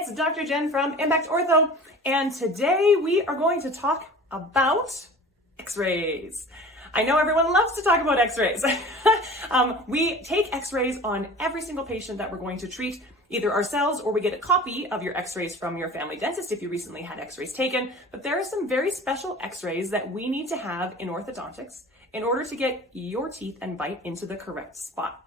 it's Dr. Jen from Impact Ortho, and today we are going to talk about x-rays. I know everyone loves to talk about x-rays. We take x-rays on every single patient that we're going to treat, either ourselves or we get a copy of your x-rays from your family dentist if you recently had x-rays taken. But there are some very special x-rays that we need to have in orthodontics in order to get your teeth and bite into the correct spot.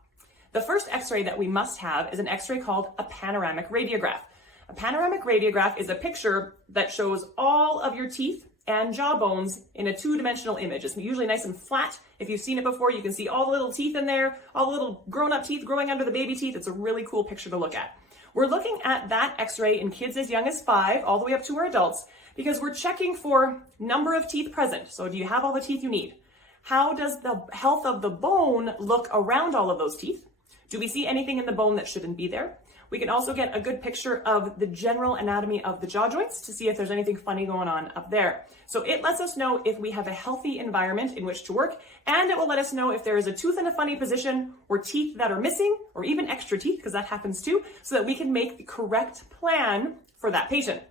The first x-ray that we must have is an x-ray called a panoramic radiograph. A panoramic radiograph is a picture that shows all of your teeth and jaw bones in a two-dimensional image. It's usually nice and flat. If you've seen it before, you can see all the little teeth in there, all the little grown-up teeth growing under the baby teeth. It's a really cool picture to look at. We're looking at that x-ray in kids as young as 5 all the way up to our adults because we're checking for number of teeth present. So do you have all the teeth you need? How does the health of the bone look around all of those teeth? Do we see anything in the bone that shouldn't be there? We can also get a good picture of the general anatomy of the jaw joints to see if there's anything funny going on up there. So it lets us know if we have a healthy environment in which to work, and it will let us know if there is a tooth in a funny position or teeth that are missing or even extra teeth, because that happens too, so that we can make the correct plan for that patient.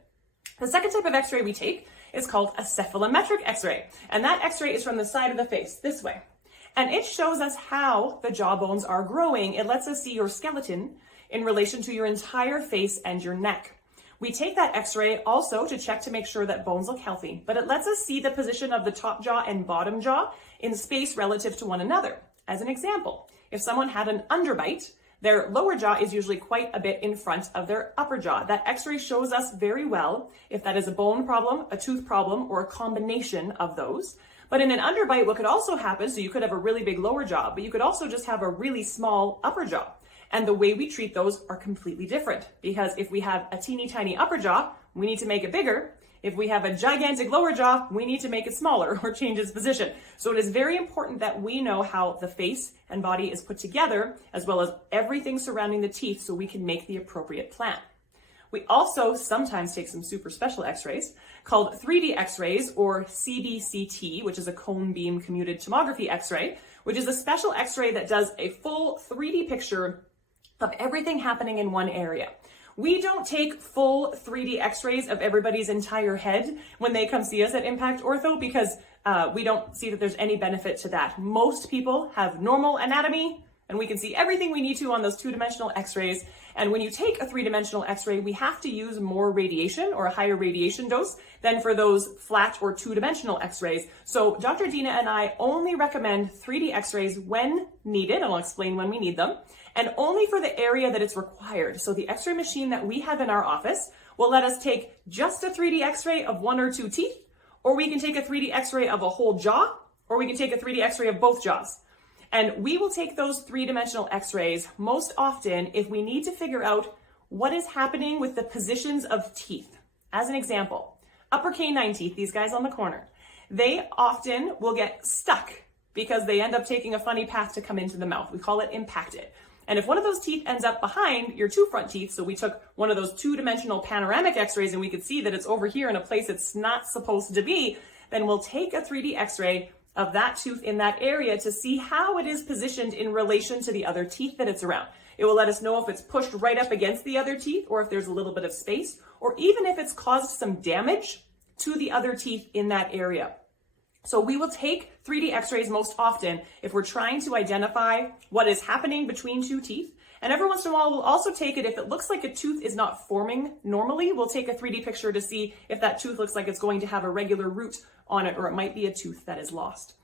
The second type of x-ray we take is called a cephalometric x-ray, and that x-ray is from the side of the face this way. And it shows us how the jaw bones are growing. It lets us see your skeleton in relation to your entire face and your neck. We take that x-ray also to check to make sure that bones look healthy, but it lets us see the position of the top jaw and bottom jaw in space relative to one another. As an example, if someone had an underbite, their lower jaw is usually quite a bit in front of their upper jaw. That x-ray shows us very well if that is a bone problem, a tooth problem, or a combination of those. But in an underbite, what could also happen, so you could have a really big lower jaw, but you could also just have a really small upper jaw. And the way we treat those are completely different, because if we have a teeny tiny upper jaw, we need to make it bigger. If we have a gigantic lower jaw, we need to make it smaller or change its position. So it is very important that we know how the face and body is put together, as well as everything surrounding the teeth, so we can make the appropriate plan. We also sometimes take some super special x-rays called 3D x-rays, or CBCT, which is a cone beam commuted tomography x-ray, which is a special x-ray that does a full 3D picture of everything happening in one area. We don't take full 3D x-rays of everybody's entire head when they come see us at Impact Ortho, because we don't see that there's any benefit to that. Most people have normal anatomy, and we can see everything we need to on those two-dimensional x-rays. And when you take a three-dimensional x-ray, we have to use more radiation or a higher radiation dose than for those flat or two-dimensional x-rays. So Dr. Dena and I only recommend 3D x-rays when needed, and I'll explain when we need them, and only for the area that it's required. So the x-ray machine that we have in our office will let us take just a 3D x-ray of 1 or 2 teeth, or we can take a 3D x-ray of a whole jaw, or we can take a 3D x-ray of both jaws. And we will take those three-dimensional x-rays most often if we need to figure out what is happening with the positions of teeth. As an example, upper canine teeth, these guys on the corner, they often will get stuck because they end up taking a funny path to come into the mouth. We call it impacted. And if one of those teeth ends up behind your 2 front teeth, so we took one of those two-dimensional panoramic x-rays and we could see that it's over here in a place it's not supposed to be, then we'll take a 3D x-ray of that tooth in that area to see how it is positioned in relation to the other teeth that it's around. It will let us know if it's pushed right up against the other teeth, or if there's a little bit of space, or even if it's caused some damage to the other teeth in that area. So we will take 3D x-rays most often if we're trying to identify what is happening between 2 teeth. And every once in a while, we'll also take it if it looks like a tooth is not forming normally. We'll take a 3D picture to see if that tooth looks like it's going to have a regular root on it, or it might be a tooth that is lost.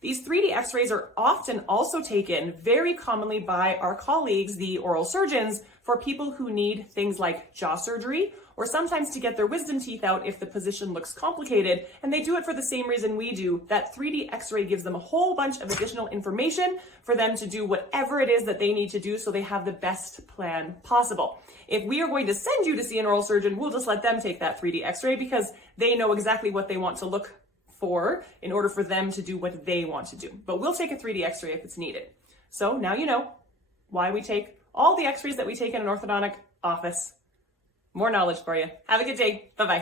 These 3D x-rays are often also taken very commonly by our colleagues, the oral surgeons, for people who need things like jaw surgery, or sometimes to get their wisdom teeth out if the position looks complicated, and they do it for the same reason we do. That 3D x-ray gives them a whole bunch of additional information for them to do whatever it is that they need to do so they have the best plan possible. If we are going to send you to see an oral surgeon, we'll just let them take that 3D x-ray because they know exactly what they want to look for in order for them to do what they want to do. But we'll take a 3D x-ray if it's needed. So now you know why we take all the x-rays that we take in an orthodontic office. More knowledge for you. Have a good day. Bye-bye.